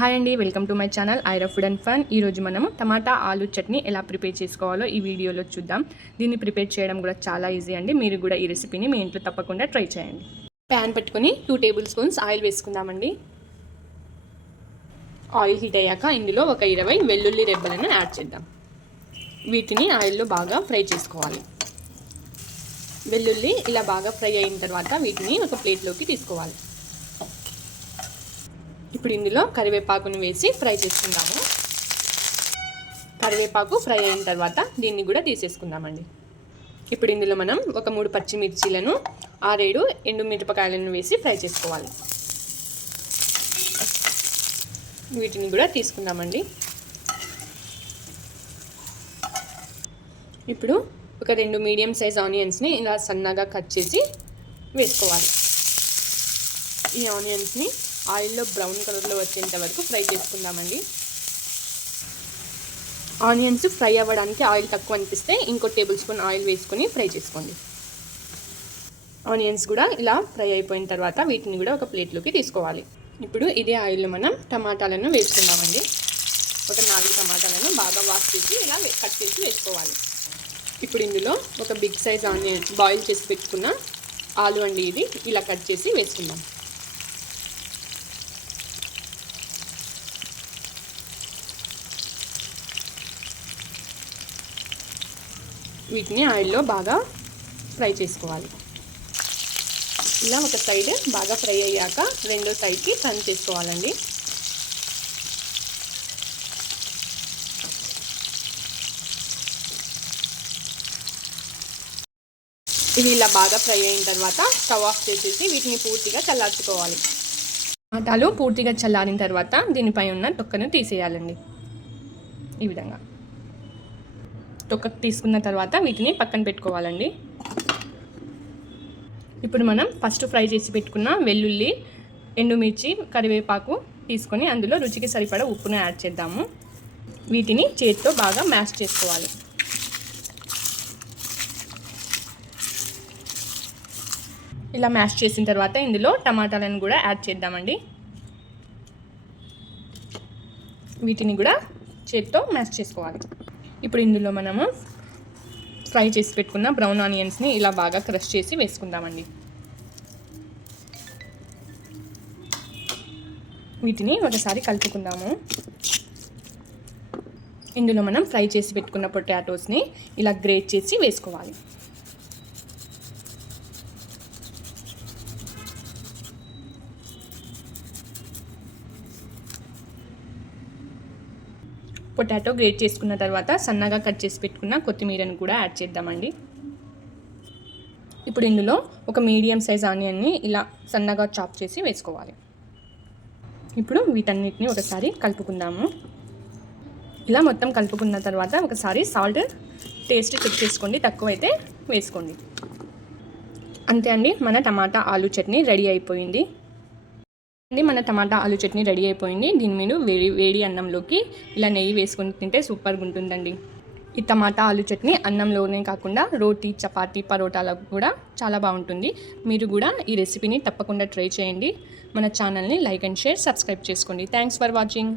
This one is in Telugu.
హాయ్ అండి, welcome to my channel Aira food and fun. ఈరోజు మనము టమాటా ఆలు చట్నీ ఎలా ప్రిపేర్ చేసుకోవాలో ఈ వీడియోలో చూద్దాం. దీన్ని ప్రిపేర్ చేయడం కూడా చాలా ఈజీ అండి. మీరు కూడా ఈ రెసిపీని మీ ఇంట్లో తప్పకుండా ట్రై చేయండి. ప్యాన్ పెట్టుకొని 2 టేబుల్ స్పూన్స్ ఆయిల్ వేసుకుందామండి. ఆయిల్ హీట్ అయ్యాక ఇందులో ఒక 20 వెల్లుల్లి రెబ్బలను యాడ్ చేద్దాం. వీటిని ఆయిల్లో బాగా ఫ్రై చేసుకోవాలి. వెల్లుల్లి ఇలా బాగా ఫ్రై అయిన తర్వాత వీటిని ఒక ప్లేట్లోకి తీసుకోవాలి. ఇప్పుడు ఇందులో కరివేపాకును వేసి ఫ్రై చేసుకుందాము. కరివేపాకు ఫ్రై అయిన తర్వాత దీన్ని కూడా తీసేసుకుందామండి. ఇప్పుడు ఇందులో మనం ఒక 3 పచ్చిమిర్చీలను 6-7 ఎండుమిరపకాయలను వేసి ఫ్రై చేసుకోవాలి. వీటిని కూడా తీసుకుందామండి. ఇప్పుడు ఒక 2 మీడియం సైజ్ ఆనియన్స్ని ఇలా సన్నగా కట్ చేసి వేసుకోవాలి. ఈ ఆనియన్స్ని ఆయిల్లో బ్రౌన్ కలర్లో వచ్చేంత వరకు ఫ్రై చేసుకుందామండి. ఆనియన్స్ ఫ్రై అవ్వడానికి ఆయిల్ తక్కువ అనిపిస్తే ఇంకో టేబుల్ స్పూన్ ఆయిల్ వేసుకొని ఫ్రై చేసుకోండి. ఆనియన్స్ కూడా ఇలా ఫ్రై అయిపోయిన తర్వాత వీటిని కూడా ఒక ప్లేట్లోకి తీసుకోవాలి. ఇప్పుడు ఇదే ఆయిల్లో మనం టమాటాలను వేసుకుందామండి. ఒక 4 టమాటాలను బాగా వాష్ చేసి ఇలా కట్ చేసి వేసుకోవాలి. ఇప్పుడు ఇందులో ఒక బిగ్ సైజ్ ఆనియన్ బాయిల్ చేసి పెట్టుకున్న ఆలు అండి, ఇది ఇలా కట్ చేసి వేసుకుందాం. వీటిని ఆయిల్లో బాగా ఫ్రై చేసుకోవాలి. ఇలా ఒక సైడ్ బాగా ఫ్రై అయ్యాక రెండో సైడ్కి టర్న్ చేసుకోవాలండి. ఇవి ఇలా బాగా ఫ్రై అయిన తర్వాత స్టవ్ ఆఫ్ చేసేసి వీటిని పూర్తిగా చల్లార్చుకోవాలి. టమాటాలు పూర్తిగా చల్లారిన తర్వాత దీనిపై ఉన్న తొక్కను తీసేయాలండి. ఈ విధంగా తొక్కకు తీసుకున్న తర్వాత వీటిని పక్కన పెట్టుకోవాలండి. ఇప్పుడు మనం ఫస్ట్ ఫ్రై చేసి పెట్టుకున్న వెల్లుల్లి, ఎండుమిర్చి, కరివేపాకు తీసుకొని అందులో రుచికి సరిపడా ఉప్పును యాడ్ చేద్దాము. వీటిని చేతితో బాగా మ్యాష్ చేసుకోవాలి. ఇలా మ్యాష్ చేసిన తర్వాత ఇందులో టమాటాలను కూడా యాడ్ చేద్దామండి. వీటిని కూడా చేతితో మ్యాష్ చేసుకోవాలి. ఇప్పుడు ఇందులో మనము ఫ్రై చేసి పెట్టుకున్న బ్రౌన్ ఆనియన్స్ని ఇలా బాగా క్రష్ చేసి వేసుకుందామండి. వీటిని ఒకసారి కలుపుకుందాము. ఇందులో మనం ఫ్రై చేసి పెట్టుకున్న పొటాటోస్ని ఇలా గ్రేట్ చేసి వేసుకోవాలి. పొటాటో గ్రేట్ చేసుకున్న తర్వాత సన్నగా కట్ చేసి పెట్టుకున్న కొత్తిమీరను కూడా యాడ్ చేద్దామండి. ఇప్పుడు ఇందులో ఒక మీడియం సైజ్ ఆనియన్ని ఇలా సన్నగా చాప్ చేసి వేసుకోవాలి. ఇప్పుడు వీటన్నిటిని ఒకసారి కలుపుకుందాము. ఇలా మొత్తం కలుపుకున్న తర్వాత ఒకసారి సాల్ట్ టేస్ట్ చెక్ చేసుకోండి, తక్కువైతే వేసుకోండి. అంతే అండి, మన టమాటా ఆలు చట్నీ రెడీ అయిపోయింది. మన టమాటా ఆలు చట్నీ రెడీ అయిపోయింది. దీన్ని మీరు వేడి అన్నంలోకి ఇలా నెయ్యి వేసుకొని తింటే సూపర్గా ఉంటుందండి. ఈ టమాటా ఆలు చట్నీ అన్నంలోనే కాకుండా రోటీ, చపాతీ, పరోటాలకు కూడా చాలా బాగుంటుంది. మీరు కూడా ఈ రెసిపీని తప్పకుండా ట్రై చేయండి. మన ఛానల్ని లైక్ అండ్ షేర్, సబ్స్క్రైబ్ చేసుకోండి. Thanks for watching.